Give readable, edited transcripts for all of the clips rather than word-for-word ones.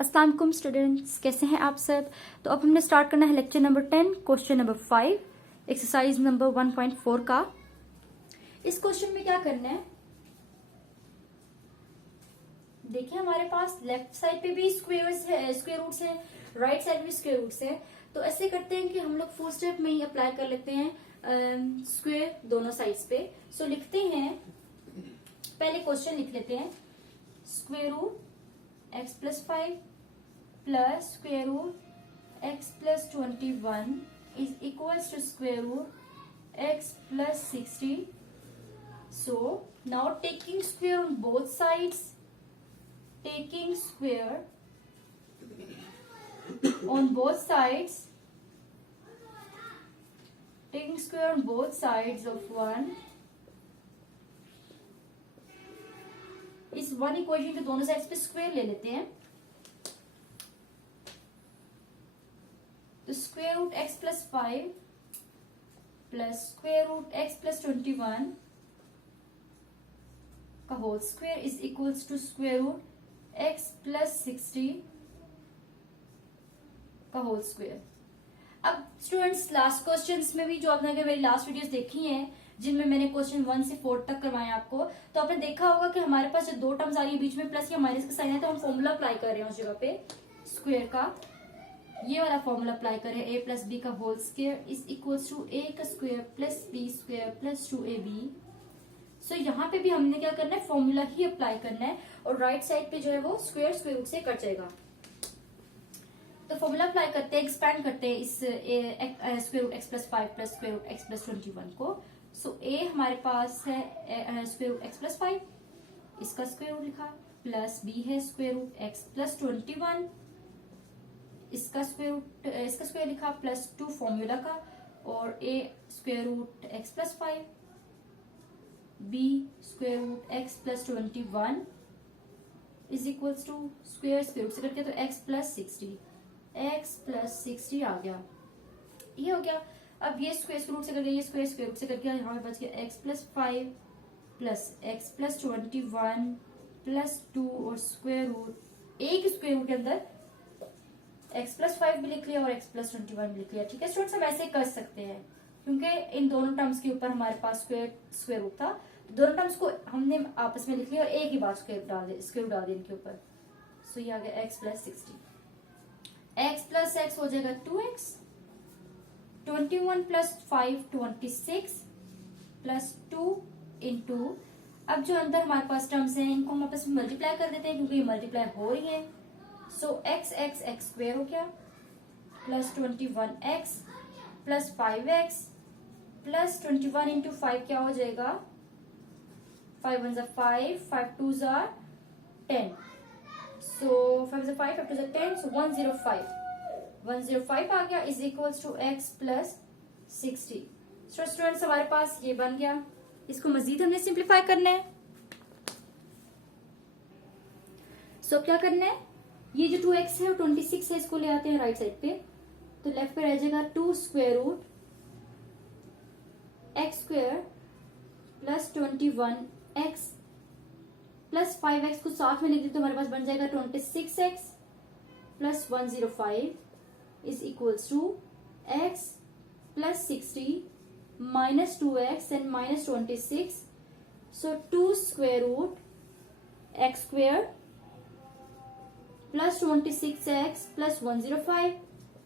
अस्सलाम वालेकुम स्टूडेंट्स, कैसे हैं आप सब। तो अब हमने स्टार्ट करना है lecture number 10, question number 5, exercise number 1.4 का। इस क्वेश्चन में क्या करना है, देखिए हमारे पास लेफ्ट साइड पे भी स्क्वायर रूट्स है, राइट साइड भी स्क्वायर रूट्स है। तो ऐसे करते हैं कि हम लोग फुल स्टेप में ही अप्लाई कर लेते हैं स्क्वायर दोनों साइड्स पे। सो लिखते हैं, पहले क्वेश्चन लिख लेते हैं, square root x plus 5 plus square root x plus 21 is equals to square root x plus 60. So now taking square on both sides, taking square on both sides, taking square on both sides of 1, इस 1 equation के दोनों sides पे square ले लेते हैं। तो square root x plus 5 plus square root x plus 21 का whole square is equals to square root x plus 60 का होल स्क्वायर। अब स्टूडेंट्स लास्ट क्वेश्चंस में भी जो आपने अगर मेरी लास्ट वीडियोस देखी हैं जिनमें मैंने क्वेश्चन 1 से 4 तक करवाए आपको, तो आपने देखा होगा कि हमारे पास जो दो टर्म्स आ रही है बीच में प्लस या माइनस का साइन है, तो हम फॉर्मूला अप्लाई कर रहे हैं उस जगह पे स्क्वायर का। ये वाला फॉर्मूला अप्लाई करें, a प्लस बी का whole square is equals to a का square plus b square plus 2ab। So यहाँ पे भी हमने क्या करना है, फॉर्मूला ही अप्लाई करना है और राइट साइड पे जो है वो स्क्वायर रूट से कट जाएगा। तो फॉर्मूला अप्लाई करते हैं, एक्सपैंड करते हैं इस square root x plus 5 plus square root x plus 21 को। सो a हमारे पास है स्क्वायर रूट एक्स प्लस 5, इसका स्क्वायर रूट लिखा, प्लस b है स्क्वायर रूट एक्स प्लस 21, इसका स्क्वायर लिखा, प्लस 2 फॉर्मूला का, और a square root x plus 5, b square root x plus 21 is equals to square root से करके तो x प्लस 60 आ गया। ये हो गया। अब ये स्क्वायर रूट से करके ये स्क्वायर रूट से करके यहाँ पे बच गया x plus 5 plus x plus 21 plus 2 और स्क्वायर रूट, एक स्क्वायर रूट के अंदर x प्लस 5 भी लिख लिया और x प्लस 21 भी लिख लिया। ठीक है स्टूडेंट्स, हम ऐसे कर सकते हैं क्योंकि इन दोनों टर्म्स के ऊपर हमारे पास स्क्वायर रूट था, दोनों टर्म्स को हमने आपस में लिख लिया और एक ही बार स्क्वायर रूट डाल दिया इनके ऊपर। सो ये आ गया x plus 60, x plus x हो जाएगा 2x, 21 प्लस 5 26 प्लस 2 इंटू, अब जो अंदर हमारे पास टर्म्स हैं इनको हम आपस में मल्टीप्लाई कर देते हैं क्योंकि ये मल्टीप्लाई हो रही है। सो x स्क्वायर हो गया plus 21x plus 5x plus 21 into 5 क्या हो जाएगा, 5 1 5, 5 2 10, सो 5 5, 5 2 10, सो 105 आ गया is equals to x plus 60। Students हमारे पास ये बन गया। इसको मजीद हमने सिंप्लीफाई करना है। सो क्या करना है, ये जो 2x है वो 26 है, इसको ले आते हैं राइट साइड पे, तो लेफ्ट पे रह जाएगा 2 square root x square plus 21x plus 5x को साथ में लिख देते तो हमारे पास बन जाएगा 26x plus 105 is equals to x plus 60 minus 2x and minus 26। So 2 square root x square plus 26x plus 105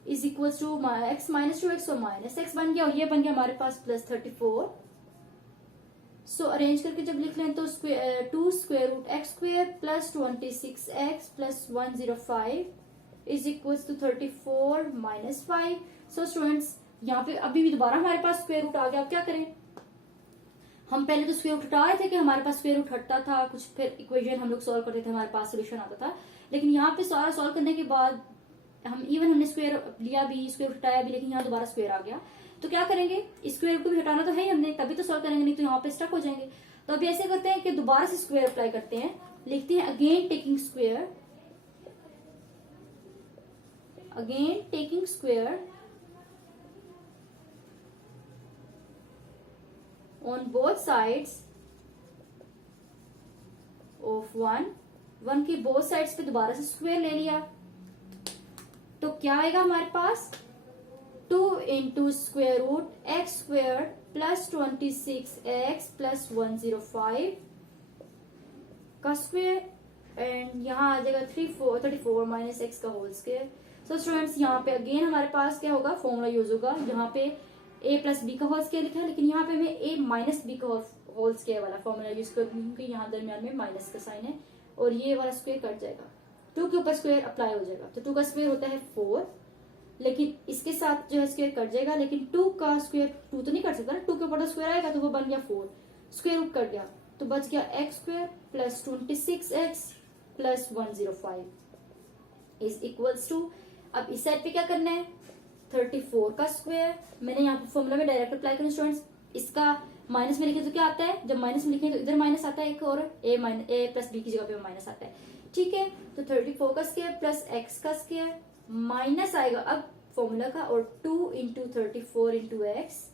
is equal to x minus 2x और माइनस x बन गया और ये बन गया हमारे पास प्लस 34। सो अरेंज करके जब लिख लें तो 2 square root x square plus 26x plus 105 is equal to 34 minus 5। So students यहाँ पे अभी भी दोबारा हमारे पास स्क्वायर रूट आ गया। अब क्या करें, हम पहले तो स्क्वायर रूट हटा रहे थे कि हमारे पास स्क्वायर रूट हटता था कुछ, फिर इक्वेशन हम लोग सॉल्व करते थे हमारे पास सोल्यूशन आता था, लेकिन यहाँ पे सारा सॉल्व करने के बाद हमने स्क्वायर लिया भी, स्क्वायर रूट हटाया भी, लेकिन यहाँ दोबारा स्क्वायर आ गया। तो क्या करेंगे, स्क्वायर रूट को भी हटाना तो है ही हमने, तभी तो सॉल्व करेंगे, नहीं तो यहाँ पे स्टक हो जाएंगे। तो अभी ऐसे करते हैं कि दोबारा से स्क्वायर अप्लाई करते हैं, लिखते हैं again taking square on both sides of 1 की बोथ साइड्स पे दोबारा से स्क्वायर ले लिया तो क्या आएगा हमारे पास 2 into square root x square plus 26x plus 105 का स्क्वेयर एंड यहाँ आ जाएगा 34 माइनस एक्स का होल स्क्वेयर। सो स्टूडेंट्स यहाँ पे अगेन हमारे पास क्या होगा, फॉर्मूला यूज होगा। यहाँ पे a प्लस बी का होल स्क्वायर लिखा है, लेकिन यहाँ पे हमें a माइनस बी का होल स्क्वायर वाला फॉर्मूला यूज करूंगी क्योंकि यहाँ दरमियान में माइनस का साइन है और ये वाला स्क्वायर कट जाएगा, 2 के ऊपर स्क्वायर अप्लाई हो जाएगा। तो 2 का स्क्वायर होता है 4, लेकिन इसके साथ जो है स्क्वायर कट जाएगा, लेकिन 2 का स्क्वायर 2 तो नहीं कट सकता ना, 2 के ऊपर तो स्क्वायर आएगा तो वो बन गया 4, स्क्वायर रूट कट गया तो बच गया x square plus 26x plus 105 is equals to, अब इस साइड पे क्या करना है 34 का स्क्वायर, मैंने यहाँ पे फॉर्मूला में डायरेक्ट अप्लाई करना स्टूडेंट्स। इसका माइनस में लिखे तो क्या आता है, जब माइनस में लिखे तो इधर माइनस आता है एक, और a प्लस बी की जगह पे माइनस आता है। ठीक है, तो 34 का स्क्वायर प्लस x का स्क्वायर माइनस आएगा अब फॉर्मूला का, और 2 इंटू 34 इंटू एक्स,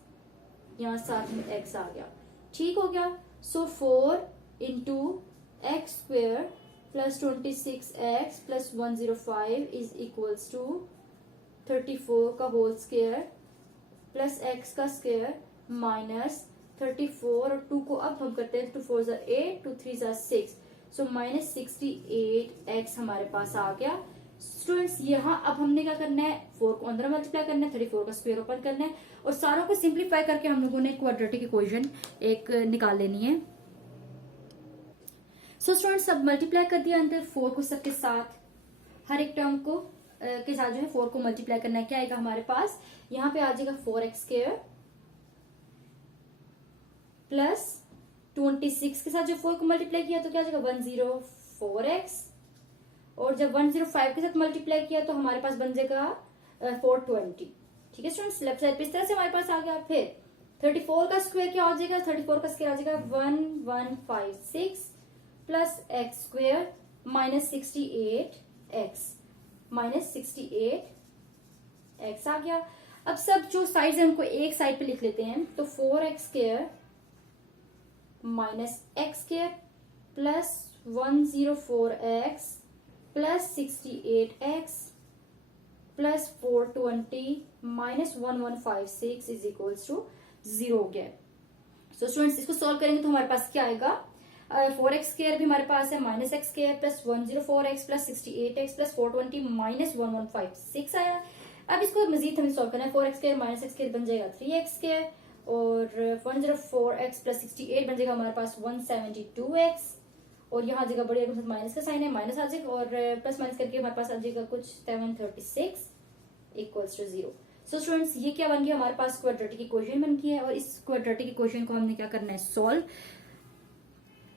यहाँ साथ में x आ गया, ठीक हो गया। So 4 into x square plus 26x plus 105 is equals to 34 का होल स्क्वायर प्लस x का स्क्वायर माइनस 34 और 2 को अब हम करते हैं, 2 4 ज़ा 8, 2 3 ज़ा 6, सो माइनस 68x हमारे पास आ गया। स्टूडेंट्स यहाँ अब हमने क्या करना है, 4 को अंदर मल्टीप्लाई करना है, 34 का स्क्वायर ओपन करना है और सारों को सिंप्लीफाई करके हम लोगों ने क्वाड्रेटिक इक्वेशन एक निकाल लेनी है। सो स्टूडेंट्स अब मल्टीप्लाई कर दिया अंदर 4 को सबके साथ, हर एक टर्म को के साथ जो है 4 को मल्टीप्लाई करना है। क्या आएगा हमारे पास, यहाँ पे आ जाएगा 4x स्क्वायर प्लस 26 के साथ जो 4 को मल्टीप्लाई किया तो क्या आ जाएगा 104x, और जब 105 के साथ मल्टीप्लाई किया तो हमारे पास बन जाएगा 420। ठीक है स्टूडेंट्स, लेफ्ट साइड पे इस तरह से हमारे पास आ गया। फिर 34 का स्क्वायर क्या हो जाएगा, 34 का स्क्वायर आ जाएगा 1156 plus x square minus 68x minus 68x आ गया। अब सब जो साइड है उनको एक साइड पे लिख लेते हैं, तो 4x square minus x square plus 104x plus 68x plus 420 minus 1156 is equals to 0 हो गया। सो स्टूडेंट्स इसको सॉल्व करेंगे तो हमारे पास क्या आएगा, 4x स्क्वायर भी हमारे पास है minus x square plus 104x plus 68x plus 420 minus 1156 आया। अब इसको मजीद हमें सॉल्व करना है, 4x square minus x square बन जाएगा 3x स्क्वायर और 104x प्लस 68 बन जाएगा हमारे पास 172x, और यहाँ जगह बड़ी रकम माइनस का साइन है, माइनस आ जाएगा और प्लस माइनस करके हमारे पास आ जाएगा कुछ 736 इक्वल्स टू 0। सो स्टूडेंट्स ये क्या बन गया, हमारे पास क्वाड्रेटिक इक्वेशन बन गई है, और इस क्वाड्रेटिक इक्वेशन को हमने क्या करना है सॉल्व।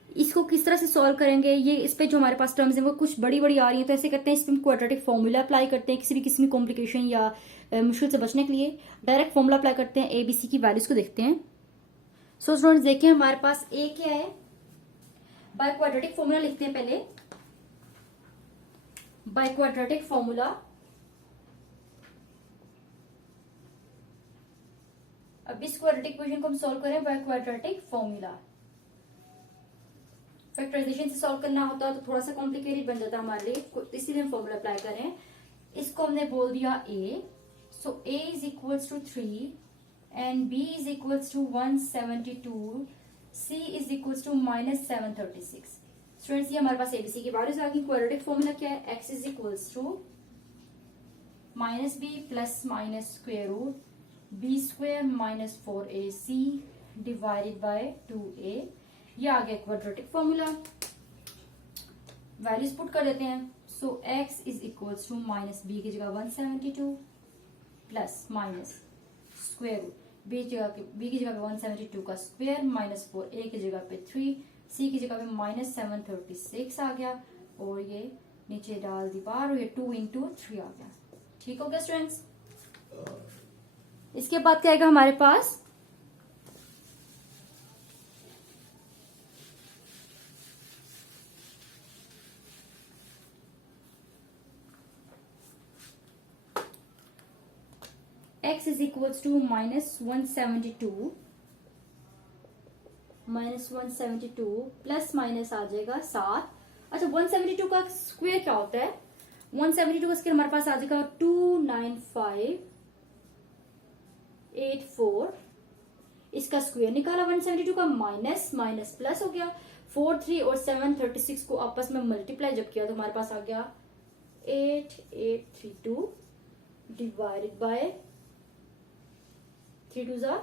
इसको किस तरह से सॉल्व करेंगे, ये इस पे जो हमारे पास टर्म्स हैं वो कुछ बड़ी बड़ी आ रही हैं, तो ऐसे करते हैं इस पे हम क्वाड्रेटिक फॉर्मूला अप्लाई करते हैं, किसी भी किस्म की कॉम्प्लिकेशन या मुश्किल से बचने के लिए डायरेक्ट फॉर्मूला अप्लाई करते हैं, ए बी सी की वैल्यूज को देखते हैं। सो स्टूडेंट्स देखिए हमारे पास ए क्या है, बाय क्वाड्रेटिक फॉर्मूला लिखते हैं पहले, बाय क्वाड्रेटिक फॉर्मूला अब इस क्वाड्रेटिक इक्वेशन को हम सॉल्व करें बाय क्वाड्रेटिक फॉर्मूला। फैक्टराइजेशन से सॉल्व करना होता है तो थोड़ा सा कॉम्प्लिकेटेड बन जाता है हमारे लिए, इसीलिए हम फॉर्मूला अप्लाई करें। इसको हमने बोल दिया a, so a is equals to 3 and b is equals to 172, c is equals to minus 736। स्टूडेंट्स ये हमारे पास एबीसी की वैल्यूज आ गई। क्वाड्रेटिक फॉर्मूला क्या है, x is equals to minus b plus minus square root b square minus 4ac divided by 2a, ये आ गया क्वाड्रेटिक फॉर्मूला। वैल्यूज पुट कर देते हैं, so x is equals to minus b की जगह 172 plus minus square root b की जगह पे 172 का स्क्वायर माइनस 4a की जगह पे 3, c की जगह पे माइनस 736 आ गया, और ये नीचे डाल दी बार और ये 2 इंटू 3 आ गया। ठीक हो गया स्टूडेंट्स। इसके बाद क्या आएगा हमारे पास, x is equals to minus 172 plus minus आ जाएगा 7। अच्छा 172 का स्क्वायर क्या होता है, 172 का स्क्वायर हमारे पास आ जाएगा 29584। इसका स्क्वायर निकाला 172 का, माइनस माइनस प्लस हो गया। 4 3 और 7 36 को आपस में मल्टीप्लाई जब किया तो हमारे पास आ गया 8832 डिवाइडेड बाय 3 2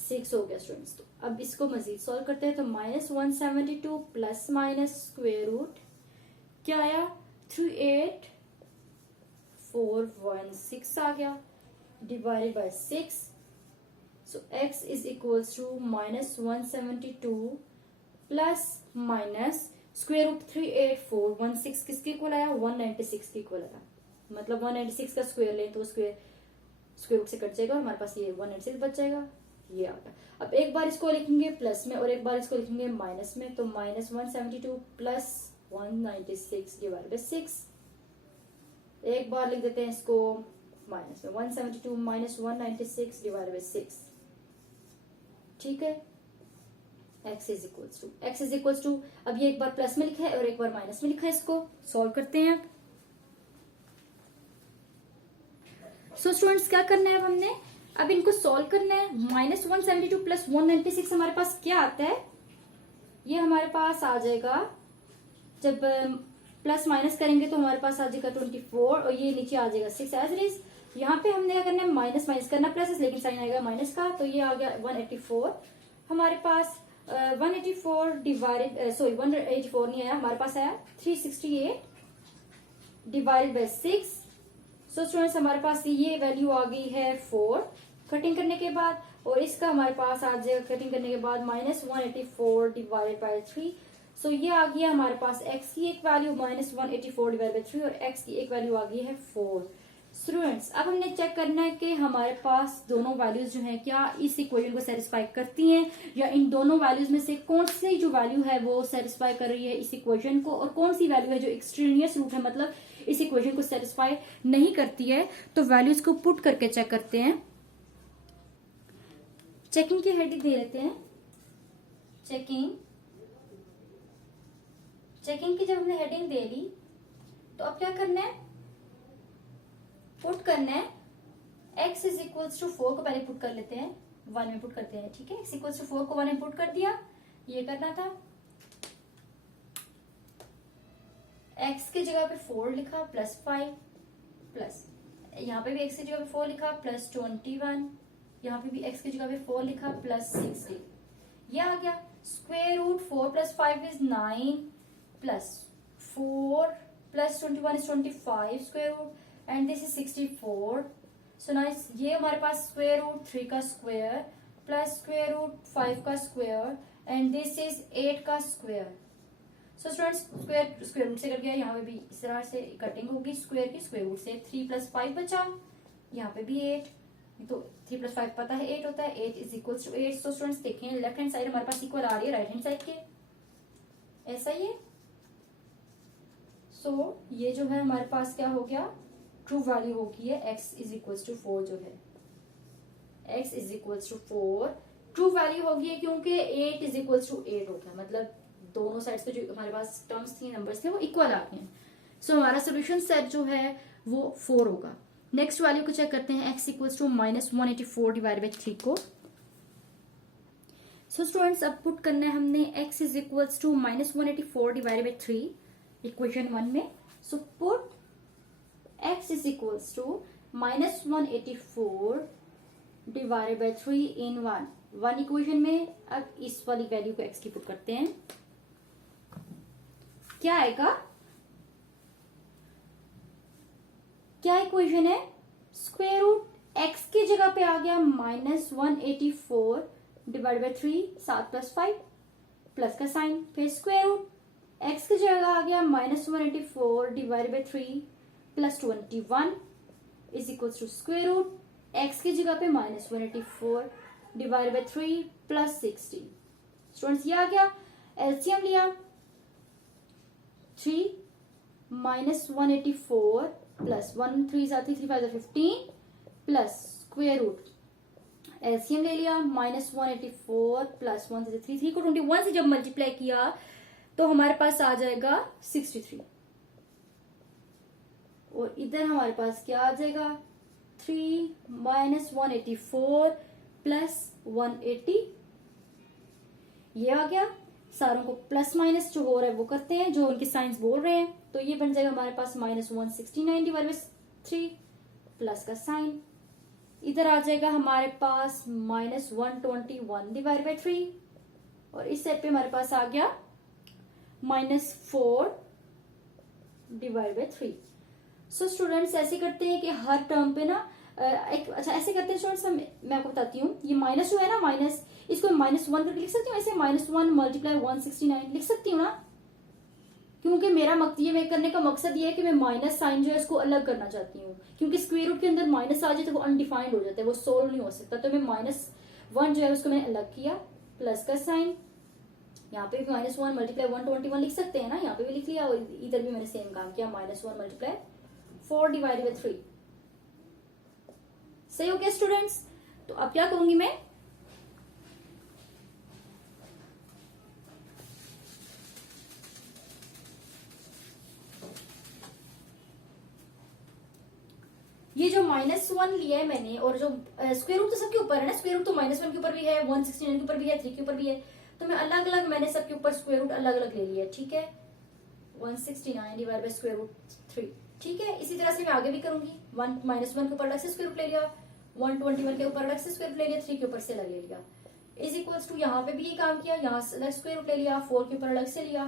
6 हो गया स्टूडेंट्स। तो अब इसको मजीद सॉल्व करते हैं तो -172 प्लस माइनस स्क्वायर रूट क्या आया 38416 आ गया divided by 6। So x is equals to -172 plus minus square root 38416 किसके इक्वल आया 196 के इक्वल आया। मतलब 196 का स्क्वायर ले तो स्क्वायर रूट से कट जाएगा और हमारे पास ये 196 बच जाएगा, ये आ गया। अब एक बार इसको लिखेंगे प्लस में और एक बार इसको लिखेंगे माइनस में, तो -172 प्लस 196 डिवाइड बाय 6। एक बार लिख देते हैं इसको माइनस में 172 माइनस 196 डिवाइड बाय 6। ठीक है, x इज इक्वल्स टू अब ये एक बार प्लस में लिखा है और एक बार माइनस में लिखा है। इसको सॉल्व करते हैं अब। सो स्टूडेंट्स क्या करना है अब हमने, अब इनको सॉल्व करना है। -172 प्लस 196 हमारे पास क्या आता है, ये हमारे पास आ जाएगा, जब प्लस माइनस करेंगे तो हमारे पास आ जाएगा 24 और ये नीचे आ जाएगा 6 एज इट इज। यहाँ पे हमने क्या करना है माइनस माइनस करना प्लस, लेकिन साइन आएगा माइनस का, तो ये आ गया 184 हमारे पास। 184 डिवाइडेड 184 नहीं आया, हमारे पास आया 368 डिवाइडेड बाय 6। सो स्टूडेंट्स हमारे पास ये वैल्यू आ गई है 4 कटिंग करने के बाद, और इसका हमारे पास आ जाएगा कटिंग करने के बाद -184 डिवाइडेड बाय 3। सो ये आ गया हमारे पास x की एक वैल्यू -184 डिवाइडेड बाय 3 और x की एक वैल्यू आ गई है 4। स्टूडेंट्स अब हमने चेक करना है कि हमारे पास दोनों वैल्यूज जो हैं क्या इस इक्वेशन को सेटिस्फाई करती हैं, या इन दोनों वैल्यूज में से कौन सी जो वैल्यू है वो सेटिस्फाई कर रही है इस इक्वेशन को, और कौन सी वैल्यू है जो एक्सट्रेनियस रूट है, मतलब इस इक्वेशन को सेटिस्फाई नहीं करती है। तो वैल्यूज को पुट करके चेक करते हैं। चेकिंग की हेडिंग दे लेते हैं, चेकिंग की जब हमने हेडिंग दे ली तो अब क्या करना है, पुट करना है। x इज इक्वल्स टू 4 को पहले पुट कर लेते हैं, 1 में पुट करते हैं। ठीक है, x इक्वल्स टू 4 को 1 में पुट कर दिया, ये करना था। x की जगह पे 4 लिखा प्लस 5 प्लस, यहाँ पे भी x की जगह पे 4 लिखा प्लस 21, यहाँ पे भी x की जगह पे 4 लिखा प्लस 60। ये आ गया square root 4 plus 5 is 9 plus 4 plus 21 is 25 square root and this is 64। So nice, ये हमारे पास स्क्वायर रूट 3 का स्क्वायर प्लस स्क्वायर रूट 5 का स्क्वायर एंड दिस इज 8 का square. So students square root से कट गया, यहाँ पे भी इस तरह से कटिंग होगी स्क्वायर की, स्क्वायर रूट से 3 प्लस 5 बचा, यहाँ पे भी 8, तो 3 प्लस 5 पता है 8 होता है, 8 is equal to 8। So students देखें लेफ्ट हैंड साइड हमारे पास इक्वल आ रही है राइट हैंड साइड के, ऐसा ही है। सो ये जो है हमारे पास क्या हो गया, ट्रू वैल्यू होगी है x इज इक्वल टू 4, जो है x is equal to 4 true value होगी है, क्योंकि 8 इज इक्वल टू 8 हो गया, मतलब दोनों साइड पे जो हमारे पास टर्म्स थी नंबर्स थे वो इक्वल आ गए हैं। सो हमारा सोल्यूशन सेट जो है वो 4 होगा। नेक्स्ट वैल्यू को चेक करते हैं, x equal to -184 divide by 3 को। सो स्टूडेंट्स अब पुट करना है हमने x is equal to -184 divide by 3 equation 1 में। So put x is equals to -184 divided by 3 in 1 equation में। अब इस वाली वैल्यू को x की पुट करते हैं, क्या आएगा, क्या इक्वेशन है, स्क्वायर रूट x की जगह पे आ गया -184 डिवाइड बाय 3 7 प्लस 5 प्लस का साइन, फिर स्क्वायर रूट x की जगह आ गया -184 divide by 3 plus 21 is equal to square root x की जगह पे -184 डिवाइड बाय 3 प्लस 60। स्टूडेंट्स ये आ गया, एलसीएम लिया 3 -184 प्लस 1 3 जाती 3 5 15 प्लस स्क्वायर रूट, एलसीएम ले लिया -184 प्लस 1 से 3 को 21 से जब मल्टीप्लाई किया तो हमारे पास आ जाएगा 63। और इधर हमारे पास क्या आ जाएगा 3 माइनस 184 प्लस 180, ये आ गया। सारों को प्लस माइनस जो हो रहा है वो करते हैं, जो उनके साइंस बोल रहे हैं। तो ये बन जाएगा हमारे पास -169 डिवाइड बाई 3 प्लस का साइन। इधर आ जाएगा हमारे पास -121 डिवाइड बाई 3 और इस साइड पे हमारे पास आ गया -4 डिवाइड बाई 3। सो स्टूडेंट्स ऐसे करते हैं कि हर टर्म पे ना अच्छा ऐसे करते हैं स्टूडेंट्स, मैं आपको बताती हूँ। ये माइनस जो है ना माइनस, इसको -1 करके लिख सकती हूँ ऐसे, -1 मल्टीप्लाई 169 लिख सकती हूँ ना, क्योंकि मेरा ये करने का मकसद ये है कि मैं माइनस साइन जो है इसको अलग करना चाहती हूँ, क्योंकि स्क्वायर रूट के अंदर माइनस आ जाए तो वो अनडिफाइंड हो जाता है, वो सोल्व नहीं हो सकता। तो मैं -1 जो है उसको मैंने अलग किया, प्लस का साइन। यहाँ पे भी -1 मल्टीप्लाई 121 लिख सकते हैं ना, यहाँ पे भी लिख लिया, और इधर भी मैंने सेम काम किया, -1 मल्टीप्लाई 4 डिवाइड बाई 3। सही हो गया स्टूडेंट्स? तो अब क्या करूंगी मैं, ये जो -1 लिया है मैंने, और जो स्क्वायर रूट तो सबके ऊपर है ना, स्क्वायर रूट तो -1 के ऊपर भी है, 169 के ऊपर भी है, 3 के ऊपर भी है, तो मैं अलग अलग मैंने सबके ऊपर स्क्वायर रूट अलग अलग ले लिया, ठीक है। 169 डिवाइड बाई स्क्वायर रूट 3, ठीक है। इसी तरह से मैं आगे भी करूंगी, -1 के ऊपर अलग से स्क्वायर रूट ले लिया, 121 के ऊपर अलग से स्क्वायर रूट ले लिया, 3 के ऊपर से अलग ले लिया, इज इक्वल्स टू यहाँ पे भी ये काम किया, यहाँ से अलग स्क्वायर रूट ले लिया, 4 के ऊपर अलग से लिया,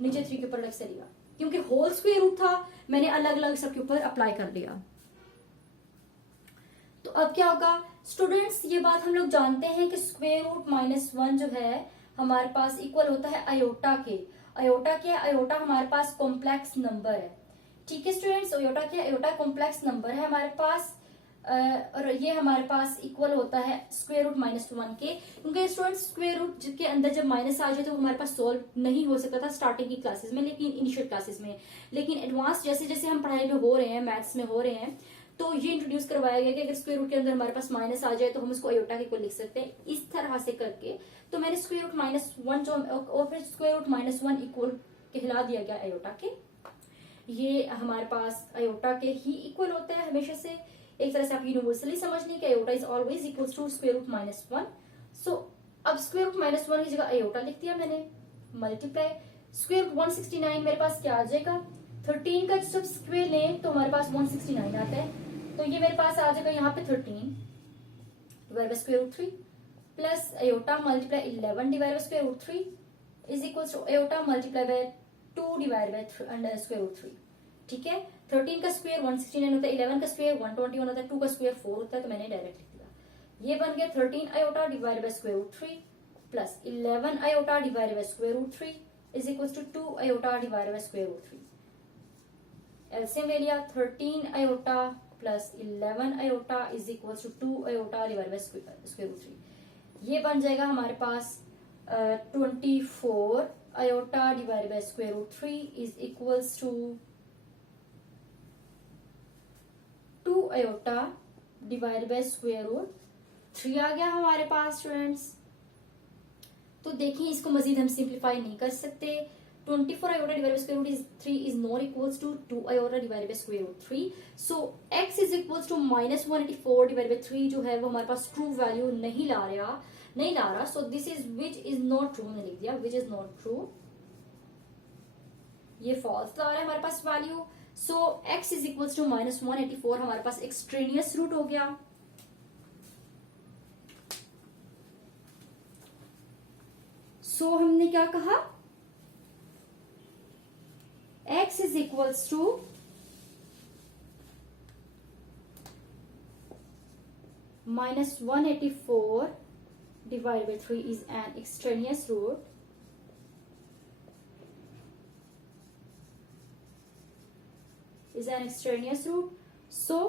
नीचे 3 के ऊपर अलग से लिया, क्योंकि होल स्क्वायर रूट था मैंने अलग अलग सबके ऊपर अप्लाई कर दिया। तो अब क्या होगा स्टूडेंट्स, ये बात हम लोग जानते हैं कि स्क्वायर रूट -1 जो है हमारे पास इक्वल होता है अयोटा के। अयोटा क्या है? अयोटा हमारे पास कॉम्प्लेक्स नंबर है, ठीक है स्टूडेंट्स। अयोटा क्या है? अयोटा कॉम्प्लेक्स नंबर है हमारे पास, और ये हमारे पास इक्वल होता है स्क्वायर रूट -1 के, क्योंकि स्टूडेंट्स स्क्वायर रूट के अंदर जब माइनस आ जाए तो हमारे पास सोल्व नहीं हो सकता था स्टार्टिंग की क्लासेस में, लेकिन इनिशियल क्लासेस में। लेकिन एडवांस जैसे जैसे हम पढ़ाई में हो रहे हैं, मैथ्स में हो रहे हैं, तो ये इंट्रोड्यूस करवाया गया कि अगर स्क्वायर रूट के अंदर हमारे पास माइनस आ जाए तो हम उसको अयोटा के इक्वल लिख सकते हैं, इस तरह से करके। तो मैंने स्क्वायर रूट -1 जो और फिर स्क्वायर रूट -1 इक्वल कहला दिया गया अयोटा के। ये हमारे पास अयोटा के ही इक्वल होता है हमेशा से, एक तरह से आप यूनिवर्सली समझ लें कि iota is always equal to square root -1। So अब स्क्वायर रूट -1 की जगह अयोटा लिख दिया मैंने, मल्टीप्लाई स्क्वायर रूट 169 मेरे पास क्या आ जाएगा, 13 का जब स्क्वायर लें तो हमारे पास 169 आता है, तो ये मेरे पास आ जाएगा यहाँ पे 13 divide by square root 3 plus iota multiply 11 divide by square root 3 is equal to iota multiply by 2 divide by square root 3, ठीक है। 13 का स्क्वायर 169 होता है, 11 का स्क्वायर 121 होता है, 2 का स्क्वायर 4 होता है, तो मैंने डायरेक्ट लिख दिया। ये बन गया 13 iota divide by square root 3 plus 11 iota divide by square root 3 is equal to 2 iota divide by square root 3। LCM ले लिया, 13 iota plus 11 iota is equal to 2 iota divide by square root 3। ये बन जाएगा हमारे पास 24 iota divide by square root 3 is equals to 2 iota divide by square root 3 आ गया हमारे पास स्टूडेंट्स। तो देखिए इसको मजीद हम सिंप्लीफाई नहीं कर सकते। 24 iota divided by square root is 3 is not equals to 2 iota divided by square root 3. So x is equals to -184 divided by 3 जो है वो हमारे पास ट्रू वैल्यू नहीं ला रहा। So this is which is not true मैंने लिख दिया, which is not true, ये फॉल्स ला रहा है हमारे पास value. So x is equals to -184 हमारे पास एक्सट्रेनियस रूट हो गया। So हमने क्या कहा, x is equals to -184 divided by 3 is an extraneous root, so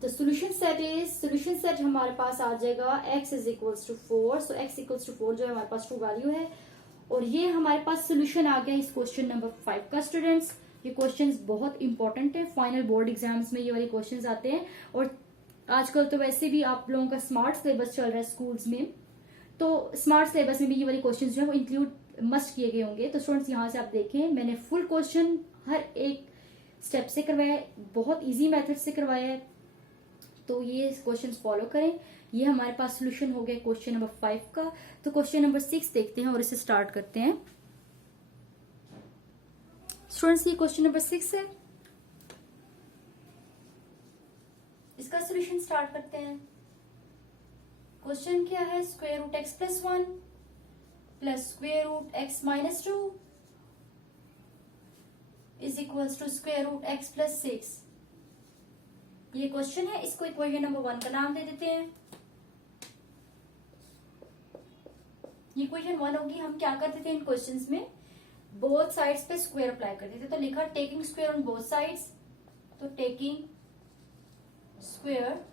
the solution set हमारे पास आ जाएगा x is equals to 4, so x equals to 4 जो है हमारे पास ट्रू वैल्यू है। और ये हमारे पास सोल्यूशन आ गया इस क्वेश्चन नंबर 5 का। स्टूडेंट्स ये क्वेश्चंस बहुत इंपॉर्टेंट है, फाइनल बोर्ड एग्जाम्स में ये वाले क्वेश्चंस आते हैं। और आजकल तो वैसे भी आप लोगों का स्मार्ट सिलेबस चल रहा है स्कूल्स में, तो स्मार्ट सिलेबस में भी ये वाले क्वेश्चंस जो है वो इंक्लूड मस्ट किए गए होंगे। तो स्टूडेंट्स यहाँ से आप देखें, मैंने फुल क्वेश्चन हर एक स्टेप से करवाया है, बहुत इजी मेथड से करवाया है। तो ये क्वेश्चंस फॉलो करें। ये हमारे पास सोल्यूशन हो गया क्वेश्चन नंबर 5 का। तो क्वेश्चन नंबर 6 देखते हैं और इसे स्टार्ट करते हैं। स्टूडेंट्स, ये क्वेश्चन नंबर 6 है, इसका सोल्यूशन स्टार्ट करते हैं। क्वेश्चन क्या है, square root x plus 1 plus square root x minus 2 is equals to square root x plus 6। ये क्वेश्चन है, इसको इक्वेशन नंबर 1 का नाम दे देते हैं। ये क्वेश्चन 1 होगी। हम क्या करते थे इन क्वेश्चंस में, बोथ साइड्स पे स्क्वायर अप्लाई करते थे। तो लिखा taking square on both sides, तो taking square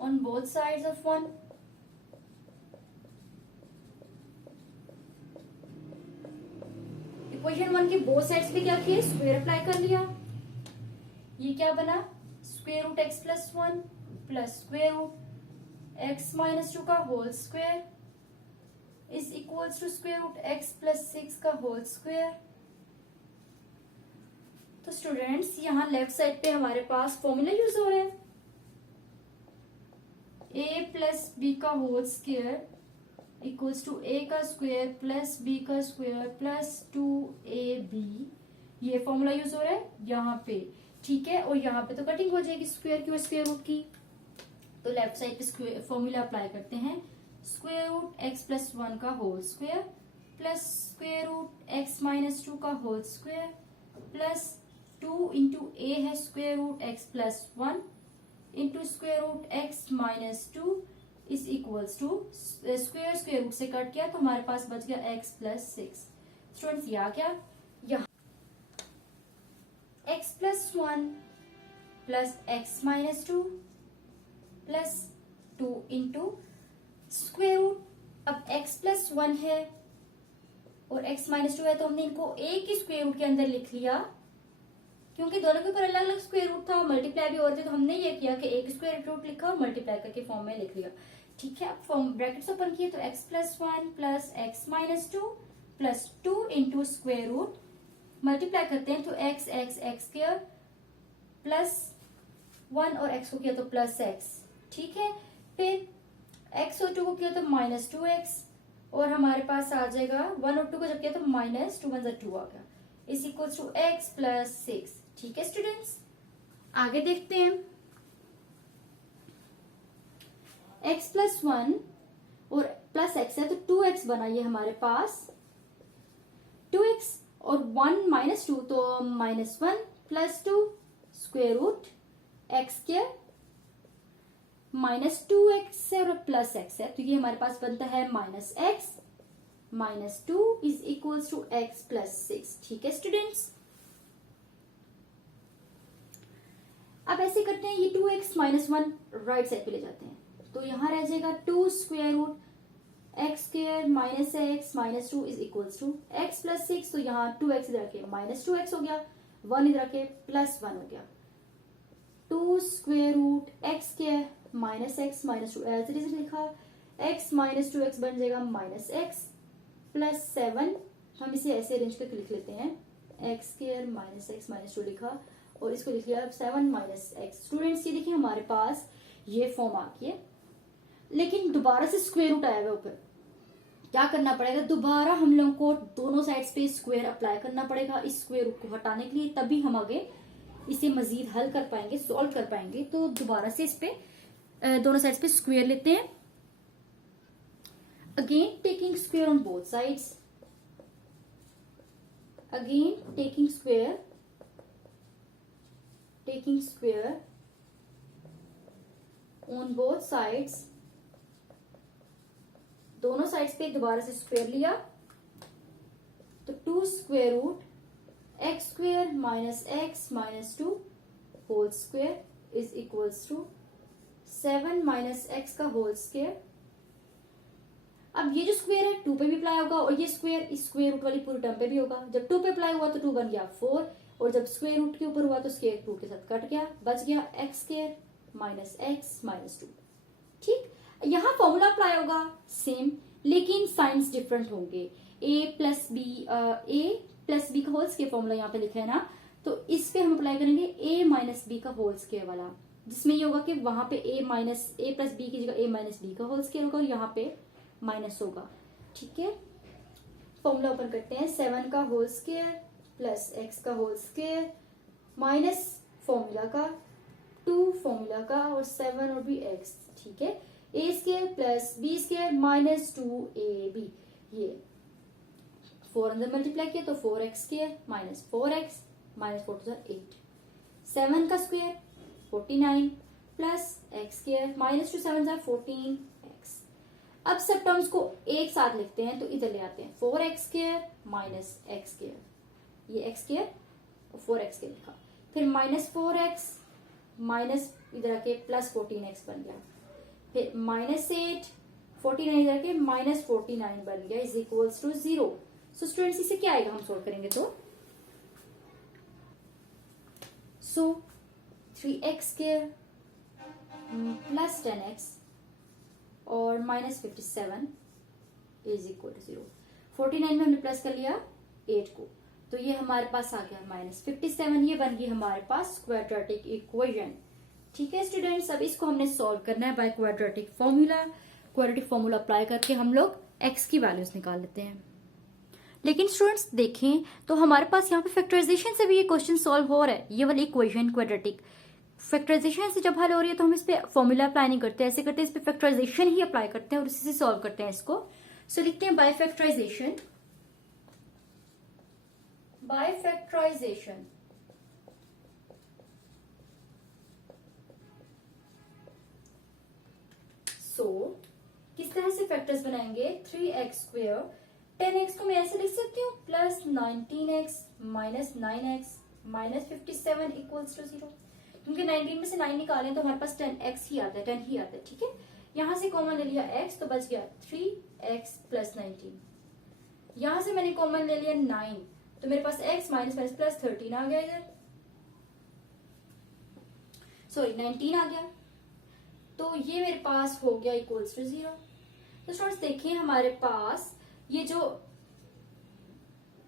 on both sides of 1 equation 1 के बोथ साइड्स पे क्या किए, स्क्वायर अप्लाई कर लिया। ये क्या बना, square root x plus 1 plus square root x minus 2 का whole square is equals to square root x plus 6 का होल स्क्वायर। तो स्टूडेंट्स, यहां लेफ्ट साइड पे हमारे पास फॉर्मूला यूज हो रहा है, a प्लस बी का whole square equals to a का स्क्वायर प्लस b का स्क्वायर प्लस 2ab। ये फॉर्मूला यूज हो रहा है यहाँ पे, ठीक है। और यहाँ पे तो कटिंग हो जाएगी स्क्वायर की और स्क्वायर रूट की। तो लेफ्ट साइड पे फॉर्मूला अप्लाई करते हैं, स्क्वायर रूट एक्स प्लस 1 का whole square plus square root x minus 2 का whole square plus 2 into a है square root x plus 1 into square root x minus 2 is equals to square root से cut किया तो हमारे पास बच गया x plus 6। Students, यहाँ क्या, यहाँ x plus 1 plus x minus 2 plus 2 into square root. अब x प्लस 1 है और x माइनस 2 है, तो हमने इनको एक ही स्क्वायर रूट के अंदर लिख लिया, क्योंकि दोनों के ऊपर अलग अलग स्क्वायर रूट था, मल्टीप्लाई भी हो रहे थे। तो हमने ये किया कि एक स्क्वायर रूट लिखा और मल्टीप्लाई करके फॉर्म में लिख लिया, ठीक है। फॉर्म ब्रैकेट्स ओपन किए तो x plus 1 plus x minus 2 plus 2 into square root, multiply करते हैं तो x x x square plus 1 और x को किया तो प्लस x, ठीक है। फिर x और 2 को किया तो माइनस 2x और हमारे पास आ जाएगा 1 और 2 को जब किया तो माइनस 2 1 2 आ गया is equal to x plus 6, ठीक है। स्टूडेंट्स, आगे देखते हैं। x प्लस 1 और प्लस x है तो 2x बना ये हमारे पास, 2x और 1 माइनस 2 तो minus 1 plus 2 square root x square minus 2x है और प्लस x है, तो ये हमारे पास बनता है minus x minus 2 is equals to x plus 6, ठीक है स्टूडेंट्स। अब ऐसे करते हैं, ये 2x माइनस 1 राइट साइड पे ले जाते हैं, तो यहां रह जाएगा 2 square root x square minus x minus 2 is equals to x plus 6। तो यहाँ 2x इधर रखे माइनस 2x हो गया, 1 इधर रखे प्लस 1 हो गया, 2 square root x square minus x minus 2 as it is लिखा, x माइनस 2x बन जाएगा माइनस एक्स प्लस 7। हम इसे ऐसे अरेंज करके लिख लेते हैं, x square minus x minus 2 लिखा और इसको लिख लिया 7 माइनस एक्स। स्टूडेंट्स, ये देखिए हमारे पास ये फॉर्म आ गई है, लेकिन दोबारा से स्क्वायर रूट आया हुआ ऊपर। क्या करना पड़ेगा, दोबारा हम लोगों को दोनों साइड्स पे स्क्वायर अप्लाई करना पड़ेगा इस स्क्वायर रूट को हटाने के लिए, तभी हम आगे इसे मजीद हल कर पाएंगे, सॉल्व कर पाएंगे। तो दोबारा से इस पे दोनों साइड्स पे स्क्वायर लेते हैं। Again taking square on both sides, again taking square on both sides, दोनों साइड्स पे दोबारा से स्क्वायर लिया तो 2 square root x square minus x minus 2 whole square is equals to 7 minus x का होल स्क्वायर। अब ये जो स्क्वायर है 2 पे भी अप्लाई होगा और ये स्क्वायर इस स्क्वायर रूट वाली पूरी टर्म पे भी होगा। जब 2 पे अप्लाई हुआ तो 2 बन गया 4 और जब स्क्वायर रूट के ऊपर हुआ तो स्क्वायर रूट के साथ कट गया, बच गया x square minus x minus 2, ठीक। यहाँ फॉर्मूला अप्लाई होगा सेम, लेकिन साइंस डिफरेंट होंगे। a plus b, a plus b का होल स्क्वायर फॉर्मूला यहाँ पे लिखा है ना, तो इस पे हम अप्लाई करेंगे a माइनस बी का होल स्क्वायर वाला, जिसमें ये होगा कि वहां पे a प्लस बी की जगह a माइनस बी का होल स्क्वायर होगा और यहाँ पे माइनस होगा। ठीक है, फॉर्मूला ओपन करते हैं। 7 का होल स्क्वायर प्लस x का होल स्क्वायर माइनस फॉर्मूला का 2 फॉर्मूला का और 7 और भी x। ठीक है, a square plus b square minus 2ab, ये 4 अंदर मल्टीप्लाई किया तो 4x square minus 4x minus 4 to 8। 7 का square 49 plus x square minus 2 7 14x। अब सब टर्म्स को एक साथ लिखते हैं तो इधर ले आते हैं। 4x square minus x square, ये x स्क्वायर और 4x स्क्वायर लिखा, फिर माइनस 4x माइनस इधर आके प्लस 14x बन गया, फिर माइनस 8 49 इधर आके माइनस 49 बन गया is equals to 0। So students इसे क्या आएगा हम सोल्व करेंगे तो सो 3x स्क्वायर प्लस 10x और माइनस 57 इज इक्वल टू 0। 49 में हमने प्लस कर लिया 8 को, तो ये हमारे पास आ गया माइनस 57, ये बन गई हमारे पास क्वाड्रेटिक इक्वेशन। ठीक है स्टूडेंट्स, अब इसको हमने सॉल्व करना है by quadratic formula. Quadratic formula apply करके हम लोग x की वैल्यूज निकाल लेते हैं। लेकिन स्टूडेंट्स देखें तो हमारे पास यहाँ पे फैक्टराइजेशन से भी ये क्वेश्चन सॉल्व हो रहा है। ये वाली इक्वेशन क्वाड्रेटिक फैक्टराइजेशन से जब हल हो रही है तो हम इस पे फॉर्मूला अप्लाई नहीं करते, ऐसे करते हैं इस पे फैक्टराइजेशन ही अप्लाई करते हैं और इसी से सॉल्व करते हैं इसको। सो लिखते हैं बाय फैक्टराइजेशन, बाय फैक्टराइजेशन सो किस तरह से फैक्टर्स बनाएंगे। 3x स्क्वायर 10x को मैं ऐसे लिख सकती हूँ plus 19x minus 9x minus 57 equals to 0, क्योंकि 19 में से 9 निकालें तो हमारे पास 10x ही आता है, 10 ही आता है। ठीक है, यहां से कॉमन ले लिया x तो बच गया 3x प्लस 19। यहां से मैंने कॉमन ले लिया 9 तो मेरे पास x माइनस माइनस प्लस 13 आ गया, इधर सॉरी 19 आ गया, तो ये मेरे पास हो गया इक्वल्स टू 0। तो स्टूडेंट्स देखिए हमारे पास ये जो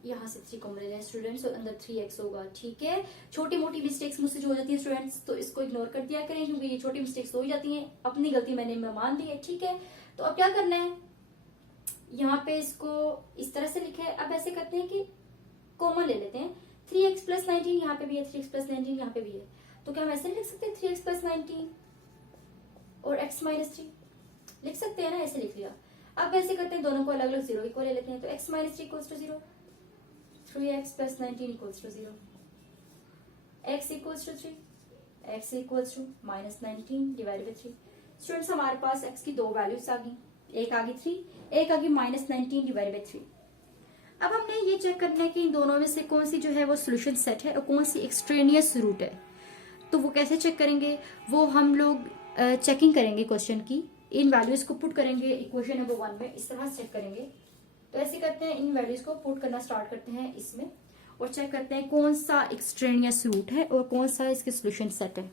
यहां से 3 कॉमन ले लें स्टूडेंट्स और अंदर 3x होगा। ठीक है, छोटी मोटी मिस्टेक्स मुझसे जो हो जाती है स्टूडेंट्स तो इसको इग्नोर कर दिया करें, क्योंकि ये छोटी मिस्टेक्स हो ही जाती हैं, अपनी गलती मैंने मान ली है। ठीक है, तो अब क्या करना है, यहाँ पे इसको इस तरह से लिखा है। अब ऐसे करते हैं कि कॉमन ले लेते हैं, 3x प्लस 19 यहाँ पे भी है, 3x प्लस 19 यहाँ पे भी है, तो क्या हम ऐसे लिख सकते हैं 3x प्लस 19 और x माइनस 3 लिख सकते हैं ना, ऐसे लिख लिया। अब ऐसे करते हैं दोनों को अलग अलग 0 इक्वल ले लेते हैं, तो x minus 3 equals to 0, 3x plus 19 equals to 0, x equals to 3, x equals to minus 19 divide by 3। Students हमारे पास x की दो वैल्यूज आ गई, एक आ गई 3, एक आ गई माइनस 19 डिवाइड बाई 3। अब हमने ये चेक करना है कि इन दोनों में से कौन सी जो है वो सोल्यूशन सेट है और कौन सी एक्सट्रेनियस रूट है। तो वो कैसे चेक करेंगे, वो हम लोग चेकिंग करेंगे क्वेश्चन की, इन वैल्यूज को पुट करेंगे इक्वेशन नंबर 1 में, इस तरह से चेक करेंगे। तो ऐसे करते हैं, इन वैल्यूज को पुट करना स्टार्ट करते हैं इसमें और चेक करते हैं कौन सा एक्सट्रेनियस रूट है और कौन सा इसके सोल्यूशन सेट है।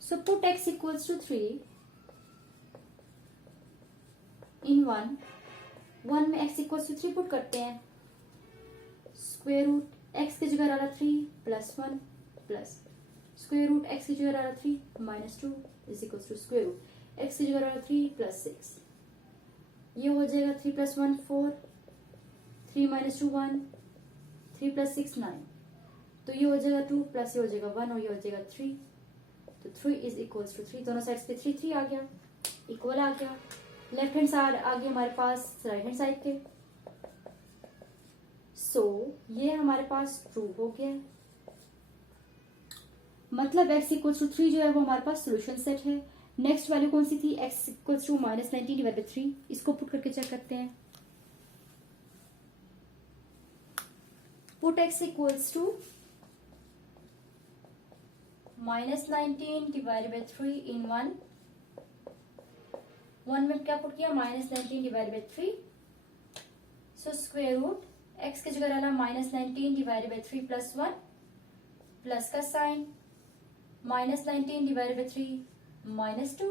So put x equals to 3 in 1 में x इक्वल्स टू 3 पुट करते हैं, स्क्वायर रूट x की जगह डाला 3 plus 1 plus square root x की जगह डाला 3 minus 2 is equals to square root x की जगह डाला 3 प्लस 6, ये हो जाएगा 3 प्लस 1 4, 3 माइनस 2 1, 3 प्लस 6 9, तो ये हो जाएगा 2 प्लस ये हो जाएगा 1 और ये हो जाएगा 3, तो 3 इज इक्वल्स टू 3, दोनों साइड्स पे 3 3 आ गया, इक्वल आ गया। लेफ्ट हैंड साइड आ गई हमारे पास राइट हैंड साइड के, सो ये हमारे पास ट्रू हो गया, मतलब x इक्वल्स टू 3 जो है वो हमारे पास सोल्यूशन सेट है। नेक्स्ट वैल्यू कौन सी थी, x equals to minus 19 divide by 3, इसको पुट करके चेक करते हैं। Put x equals to minus 19 divide by 3 in 1 में क्या पुट किया, minus 19 divide by 3, so square root x की जगह डाला minus 19 divide by 3 plus 1, plus का sign minus 19 divide by 3 minus 2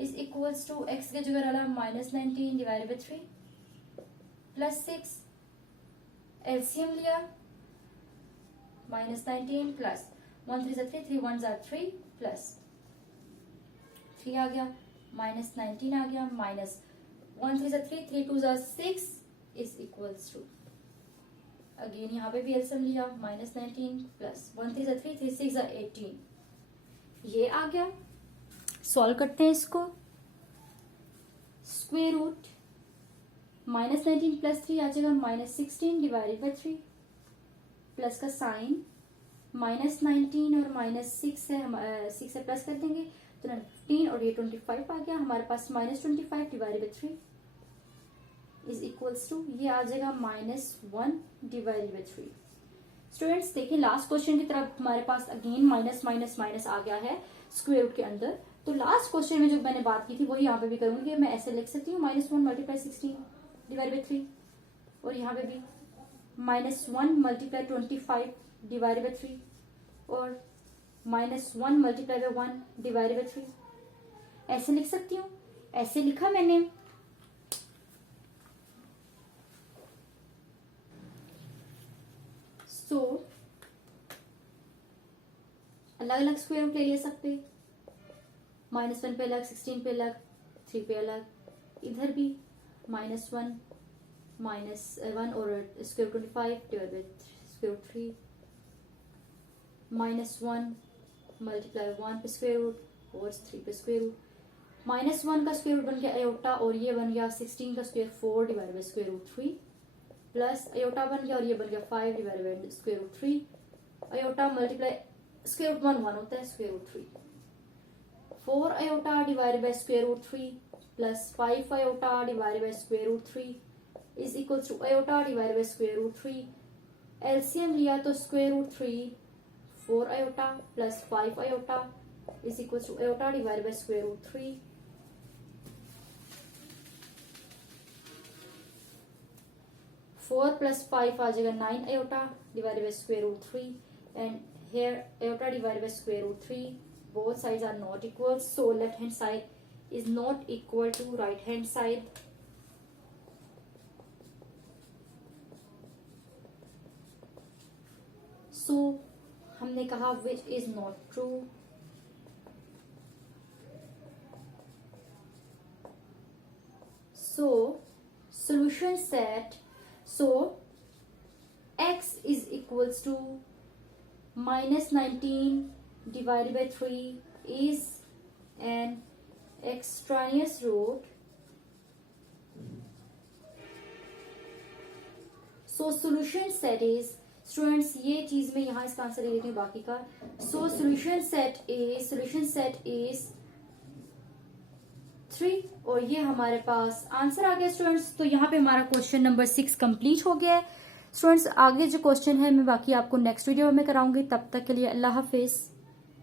is equals to x की जगह डाला minus 19 divide by 3 plus 6 LCM लिया, -19 प्लस 1 3 3 3 1 3 प्लस 3 आ गया, -19 आ गया, minus 1 3 3 3 2 6 is equals to, again यहाँ पे भी एलसीएम लिया, -19 प्लस 1 3 3 3 6 18, ये आ गया। सॉल्व करते हैं इसको, स्क्वायर रूट -19 प्लस 3 आ जाएगा -16 डिवाइडेड बाई 3, प्लस का साइन, -19 और -6 है, 6 से प्लस कर देंगे तो 15 और ये 25 आ गया हमारे पास, -25 divided by 3 is equals to, ये आ जाएगा -1 डिवाइडेड बाई 3। स्टूडेंट्स देखिए लास्ट क्वेश्चन की तरफ हमारे पास अगेन माइनस माइनस माइनस आ गया है स्क्वायर रूट के अंदर। तो लास्ट क्वेश्चन में जो मैंने बात की थी वही यहाँ पे भी करूंगी, मैं ऐसे लिख सकती हूँ -1 मल्टीप्लाई 16 डिवाइड बाई 3, और यहाँ पे भी -1 मल्टीप्लाई 25 डिवाइड बाई 3, और -1 मल्टीप्लाई बाई 1 डिवाइड बाई 3, ऐसे लिख सकती हूँ। ऐसे लिखा मैंने, सो अलग अलग स्क्वायर रूट ले सकते, -1 पे अलग, 16 पे अलग, 3 पे अलग, इधर भी -1 -1 और square root 25 divide by square root 3, -1 multiply 1 पे स्क्वायर रूट और 3 पे स्क्वायर रूट, -1 का स्क्वायर रूट बन गया अयोटा और ये बन गया 16 का square 4 divide by square root 3, plus iota बन गया और ये बन गया 5 divide by square root 3, iota multiply square root 1 होता है square root 3, 4 iota divided by square root 3 plus 5 iota divided by square root 3 is equal to iota divided by square root 3। LCM लिया तो square root 3 4 iota plus 5 aorta is equal to iota divided by square root 3। 4 plus 5 आ जाएगा 9 iota divided by square root 3, and here iota divided by square root 3, both sides are not equal, so left hand side is not equal to right hand side. So हमने कहा which is not true, so solution set, so x is equals to -19 divided by 3 is an extraneous root, so solution set is, students ये चीज में यहाँ इसका answer दे देती हूँ बाकी का, so solution set is 3 और ये हमारे पास आंसर आ गया स्टूडेंट्स। तो यहाँ पे हमारा क्वेश्चन नंबर 6 कंप्लीट हो गया है स्टूडेंट्स। आगे जो क्वेश्चन है मैं बाकी आपको नेक्स्ट वीडियो में कराऊंगी, तब तक के लिए अल्लाह हाफिज।